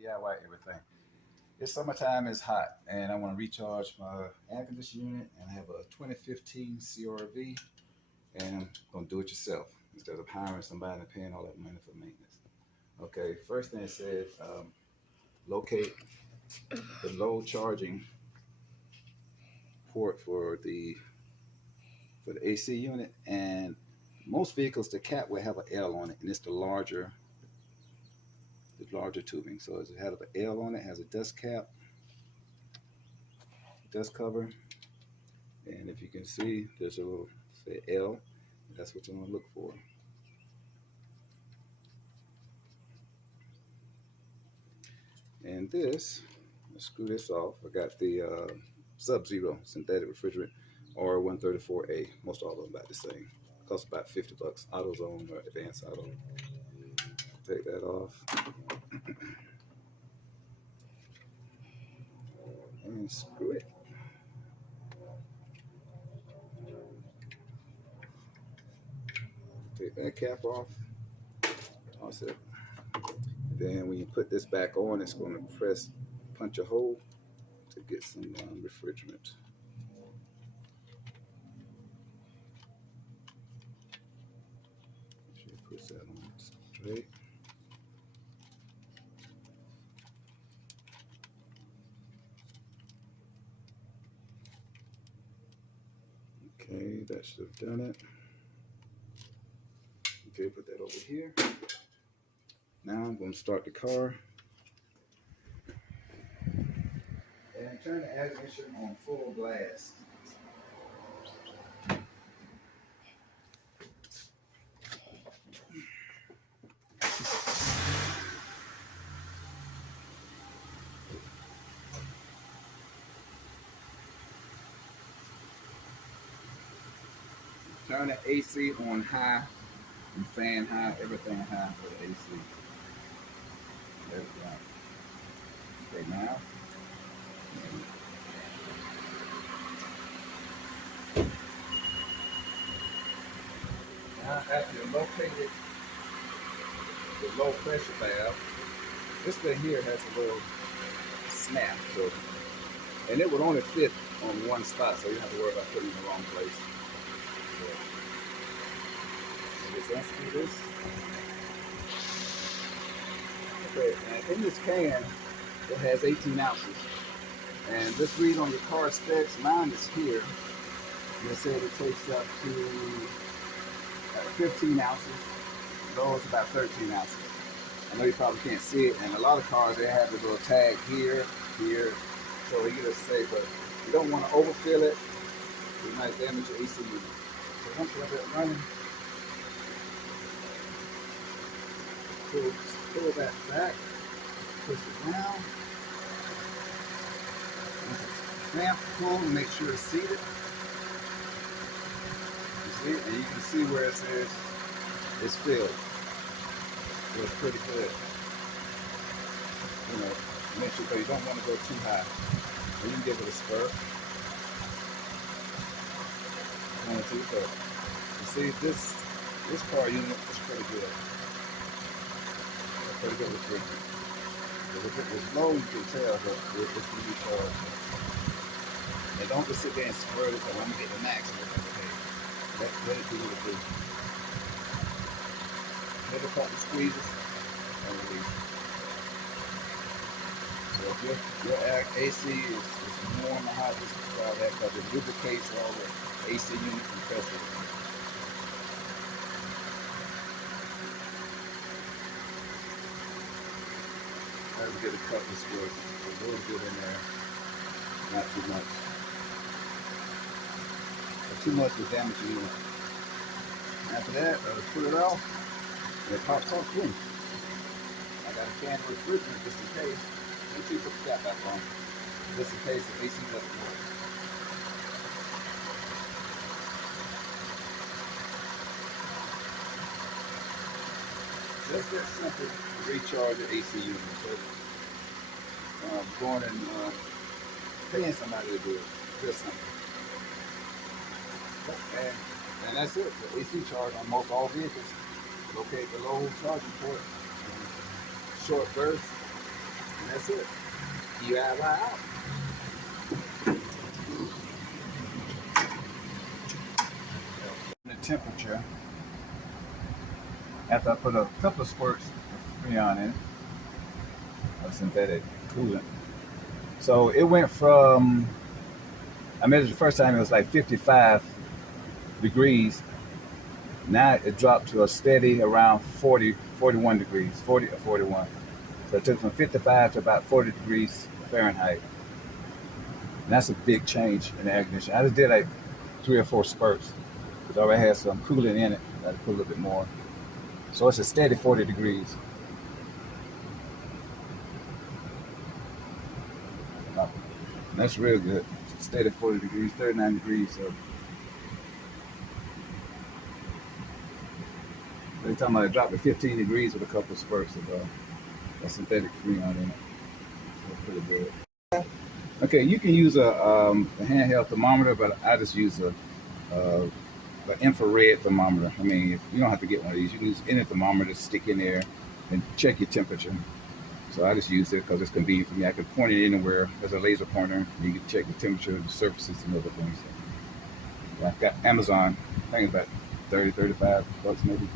DIY everything. It's summertime, it's hot, and I want to recharge my air conditioning unit, and I have a 2015 CRV, and I'm going to do it yourself instead of hiring somebody and paying all that money for maintenance. Okay, first thing it says, locate the low charging port for the AC unit, and most vehicles, the cap will have an L on it, and it's the larger tubing. So it has an L on it, has a dust cap, dust cover, and if you can see, there's a little say L. That's what you want to look for. And this, let's screw this off. I got the Sub-Zero synthetic refrigerant R134A. Most all of them about the same. Costs about $50. AutoZone or Advanced Auto. Take that off and screw it. Take that cap off. Toss it. Then when you put this back on, it's going to punch a hole to get some refrigerant. Make sure you push that on straight. Okay, that should have done it. Okay, put that over here. Now I'm going to start the car and turn the air conditioner on full blast. Turn the AC on high and fan high, everything high for the AC. There we go. Okay, now after you located the low pressure valve, this thing here has a little snap, so, and it would only fit on one spot, so you don't have to worry about putting it in the wrong place. So, let's unscrew this. Okay, and in this can, it has 18 ounces. And this read on your car specs, mine is here. They said it takes up to 15 ounces. Those about 13 ounces. I know you probably can't see it, and a lot of cars, they have the little tag here, here. So you just say, but you don't want to overfill it. You might damage your AC unit. So once you have it running, pull that back, push it down. Clamp, pull, and make sure it's seated. You see, and you can see where it says it's filled. So it's pretty good. You know, make sure, but you don't want to go too high. And you can give it a spur. One or two, but you see, this car unit is pretty good. Pretty good refrigerant. If it was low, you can tell, but it's going to be charged. And don't just sit there and squirt it, because I'm going to get the max. Let it do what it do. Let it cut the squeezes and release. So if your AC is warm or hot, just try that, because it lubricates all the AC unit compressors. Try to get a cut and squirt a little bit in there, not too much. Too much will damage the unit. After that, put it off, and it pops off again. I got a can of refrigerant just in case. Make sure you put the cap back on, just in case the AC doesn't work. Just that simple to recharge your AC unit. So, going and paying somebody to do it. Just simple. And that's it. The AC charge on most all vehicles. Locate the low charging port. Short burst. That's it. DIY out. The temperature after I put a couple of squirts of Freon in it, of synthetic coolant. So it went from, I measured the first time it was like 55 degrees. Now it dropped to a steady around 40, 41 degrees, 40 or 41. So it took from 55 to about 40 degrees Fahrenheit. And that's a big change in the air conditioner. I just did like 3 or 4 spurts because I already had some coolant in it. I had to put a little bit more. So it's a steady 40 degrees. That's real good. Steady 40 degrees, 39 degrees. So they're talking about it dropped to 15 degrees with a couple of spurts of synthetic freon in it. So it's pretty good. Okay, you can use a handheld thermometer, but I just use an infrared thermometer. I mean, you don't have to get one of these. You can use any thermometer, stick in there, and check your temperature. So I just use it because it's convenient for me. I can point it anywhere. There's a laser pointer. And you can check the temperature of the surfaces and other things. So I've got Amazon. I think it's about 30, $35 maybe.